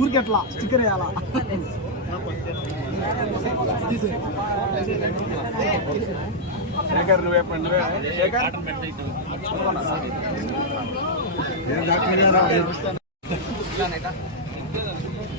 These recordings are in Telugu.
ఊరికి ఎట్లా స్టిక్కర్ వేయాలా శేఖర్ నువ్వే నువ్వే శేఖర్ ఇటురానా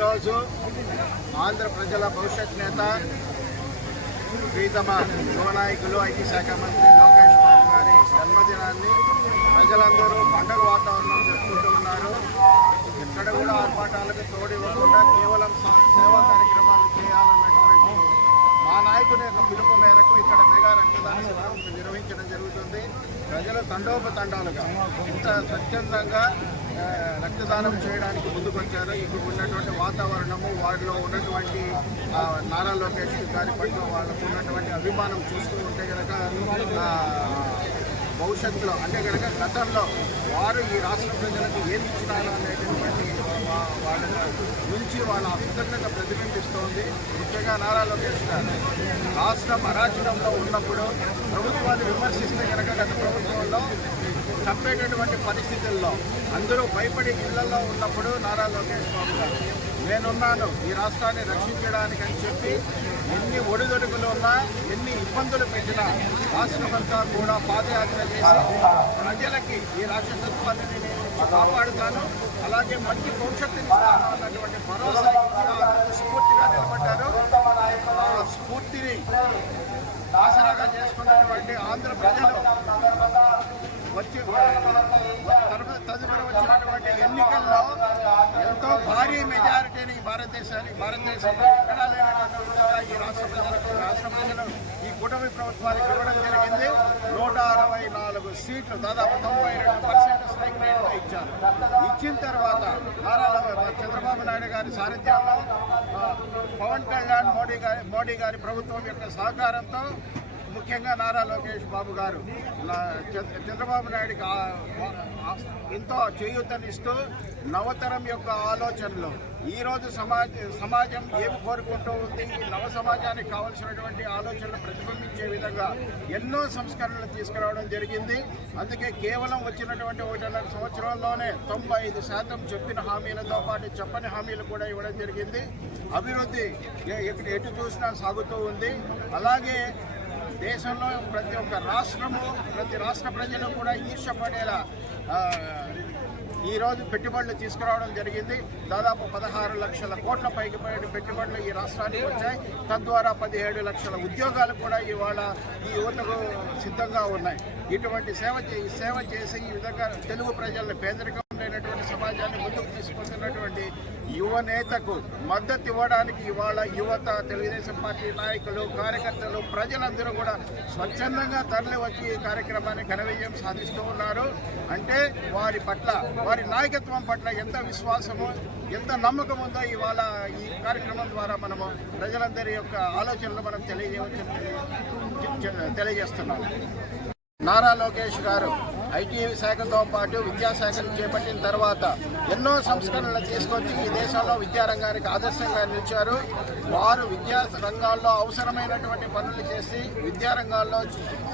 ఈరోజు ఆంధ్ర ప్రజల భవిష్యత్ నేత ప్రీతమ యువనాయకులు ఐటీ శాఖ మంత్రి లోకేష్ బాబు గారి జన్మదినాన్ని ప్రజలందరూ పండగ వాతావరణం జరుపుకుంటూ ఉన్నారు. ఎక్కడ కూడా ఆర్భాటాలకు తోడివ్వకుండా కేవలం సేవా కార్యక్రమాలు చేయాలన్నటువంటి మా నాయకుని యొక్క పిలుపు మేరకు ఇక్కడ మెగా రక్తదాన నిర్వహించడం జరుగుతుంది. ప్రజలు తండోపతండాలుగా ఇంత స్వచ్ఛందంగా రక్తదానం చేయడానికి ముందుకొచ్చారు. ఇప్పుడు ఉన్నటువంటి వాతావరణము వారిలో ఉన్నటువంటి నారా లోకేష్ గారి పట్ల వాళ్ళకు ఉన్నటువంటి అభిమానం చూస్తూ ఉంటే కనుక భవిష్యత్తులో అంటే కనుక గతంలో వారు ఈ రాష్ట్ర ప్రజలకు ఏమి ఇచ్చినారు అనేటటువంటి వాళ్ళ నుంచి వాళ్ళ కృతజ్ఞత ప్రతిబింబిస్తోంది. ముఖ్యంగా నారా లోకేష్ గారు రాష్ట్రం అరాచకంలో ఉన్నప్పుడు ప్రభుత్వాన్ని విమర్శిస్తే కనుక గత ప్రభుత్వంలో చంపేటటువంటి పరిస్థితుల్లో అందరూ భయపడి ఇళ్ళలో ఉన్నప్పుడు నారా లోకేష్ బాబు గారు నేనున్నాను ఈ రాష్ట్రాన్ని రక్షించడానికి అని చెప్పి ఎన్ని ఒడిదొడుకులు ఉన్నా ఎన్ని ఇబ్బందులు పెట్టినా రాష్ట్రమంతా కూడా పాదయాత్ర చేసి ప్రజలకి ఈ రాక్షసత్వాన్ని నేను కాపాడుతాను అలాగే మంచి భవిష్యత్తుని అన్నటువంటి భరోసా ఇచ్చి స్ఫూర్తిగా నిలబడ్డారు. ఆ స్ఫూర్తిని ఆసరాగా చేసుకున్నటువంటి ఆంధ్ర ప్రజలు వచ్చి తదుపరి వచ్చినటువంటి ఎన్నికల్లో ఎంతో భారీ మెజారిటీని ఈ భారతదేశానికి భారతదేశంలో ఎక్కడా లేనటువంటి ఈ రాష్ట్ర ప్రజలకు రాష్ట్ర ప్రజలు ఈ కూటమి ప్రభుత్వానికి ఇవ్వడం జరిగింది. నూట అరవై నాలుగు సీట్లు దాదాపు తొంభై రెండు పర్సెంట్ స్ట్రైక్ రేట్లో ఇచ్చారు. ఇచ్చిన తర్వాత నారా చంద్రబాబు నాయుడు గారి సారథ్యంలో పవన్ కళ్యాణ్ మోడీ గారి మోడీ గారి ప్రభుత్వం యొక్క సహకారంతో ముఖ్యంగా నారా లోకేష్ బాబు గారు చంద్రబాబు నాయుడికి ఎంతో చేయూతనిస్తూ నవతరం యొక్క ఆలోచనలు ఈరోజు సమాజ సమాజం ఏమి కోరుకుంటూ ఉంది? ఈ నవ సమాజానికి కావాల్సినటువంటి ఆలోచనలు ప్రతిబింబించే విధంగా ఎన్నో సంస్కరణలు తీసుకురావడం జరిగింది. అందుకే కేవలం వచ్చినటువంటి ఒకటిన్నర సంవత్సరాల్లోనే తొంభై ఐదు శాతం చెప్పిన హామీలతో పాటు చెప్పని హామీలు కూడా ఇవ్వడం జరిగింది. అభివృద్ధి ఎటు- ఎటు చూసినా సాగుతూ ఉంది. అలాగే దేశంలో ప్రతి ఒక్క రాష్ట్రము ప్రతి రాష్ట్ర ప్రజలు కూడా ఈర్షపడేలా ఈరోజు పెట్టుబడులు తీసుకురావడం జరిగింది. దాదాపు పదహారు లక్షల కోట్ల పైకి పెట్టుబడులు ఈ రాష్ట్రానికి వచ్చాయి. తద్వారా పదిహేడు లక్షల ఉద్యోగాలు కూడా ఇవాళ ఈ ఊర్లకు సిద్ధంగా ఉన్నాయి. ఇటువంటి సేవ చే- సేవ చేసి ఈ విధంగా తెలుగు ప్రజలను పేదరికం లేనటువంటి సమాజాన్ని ముందుకు తీసుకొస్తున్నటువంటి యువ నేతకు మద్దతు ఇవ్వడానికి ఇవాళ యువత తెలుగుదేశం పార్టీ నాయకులు కార్యకర్తలు ప్రజలందరూ కూడా స్వచ్ఛందంగా తరలి వచ్చి ఈ కార్యక్రమాన్ని ఘన విజయం సాధిస్తూ ఉన్నారు. అంటే వారి పట్ల వారి నాయకత్వం పట్ల ఎంత విశ్వాసము ఎంత నమ్మకం ఉందో ఇవాళ ఈ కార్యక్రమం ద్వారా మనము ప్రజలందరి యొక్క ఆలోచనలు మనం తెలియజేయవచ్చు తెలియజేస్తున్నాము. నారా లోకేష్ గారు ఐటీ శాఖతో పాటు విద్యాశాఖను చేపట్టిన తర్వాత ఎన్నో సంస్కరణలు తీసుకొచ్చి ఈ దేశంలో విద్యారంగానికి ఆదర్శంగా నిలిచారు. వారు విద్యా రంగాల్లో అవసరమైనటువంటి పనులు చేసి విద్యారంగాల్లో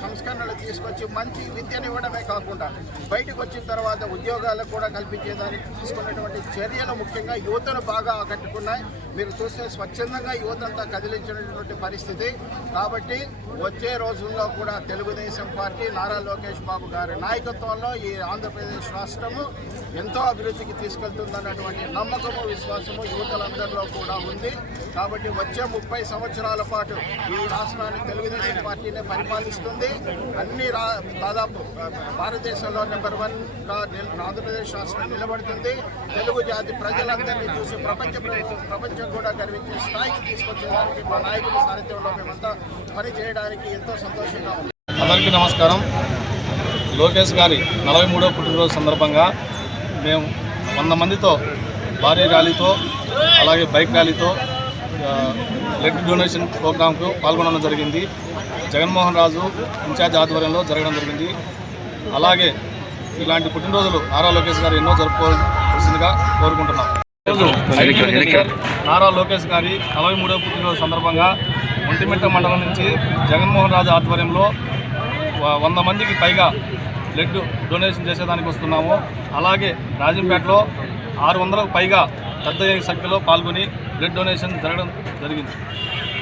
సంస్కరణలు తీసుకొచ్చి మంచి విద్యను ఇవ్వడమే కాకుండా బయటకు వచ్చిన తర్వాత ఉద్యోగాలకు కూడా కల్పించేదానికి తీసుకున్నటువంటి చర్యలు ముఖ్యంగా యువతను బాగా ఆకట్టుకున్నాయి. మీరు చూస్తే స్వచ్ఛందంగా యువతంతా కదిలించినటువంటి పరిస్థితి. కాబట్టి వచ్చే రోజుల్లో కూడా తెలుగుదేశం పార్టీ నారా లోకేష్ బాబు గారి నాయకత్వంలో ఈ ఆంధ్రప్రదేశ్ రాష్ట్రము ఎంతో అభివృద్ధికి తీసుకెళ్తుందన్నటువంటి నమ్మకము విశ్వాసము యువతలందరిలో కూడా ఉంది. కాబట్టి వచ్చే ముప్పై సంవత్సరాల పాటు ఈ రాష్ట్రాన్ని తెలుగుదేశం పార్టీనే పరిపాలిస్తుంది. అన్ని రా దాదాపు భారతదేశంలో నెంబర్ వన్గా ఆంధ్రప్రదేశ్ రాష్ట్రం నిలబడుతుంది. తెలుగు జాతి ప్రజలందరినీ చూసి ప్రపంచ ప్రపంచం కూడా గర్వించే స్థాయికి తీసుకొచ్చేదానికి మా నాయకుల సారథ్యంలో మేమంతా పని చేయడానికి ఎంతో సంతోషంగా ఉంది అందరికీ నమస్కారం. లోకేష్ గారి నలభై మూడో పుట్టినరోజు సందర్భంగా మేము వంద మందితో భారీ ర్యాలీతో అలాగే బైక్ ర్యాలీతో బ్లడ్ డొనేషన్ ప్రోగ్రాంకు పాల్గొనడం జరిగింది. జగన్మోహన్ రాజు ఇన్ఛార్జ్ ఆధ్వర్యంలో జరగడం జరిగింది. అలాగే ఇలాంటి పుట్టినరోజులు నారా లోకేష్ గారు ఎన్నో జరుపుకోవాల్సిందిగా కోరుకుంటున్నాం. ఆర్ఆర్ నారా లోకేష్ గారి నలభై మూడో పుట్టినరోజు సందర్భంగా ఒంటిమిట్ట మండలం నుంచి జగన్మోహన్ రాజు ఆధ్వర్యంలో వంద మందికి పైగా బ్లడ్ డొనేషన్ చేసేదానికి వస్తున్నాము. అలాగే రాజంపేటలో ఆరు వందలకు పైగా పెద్ద సంఖ్యలో పాల్గొని బ్లడ్ డొనేషన్ జరగడం జరిగింది.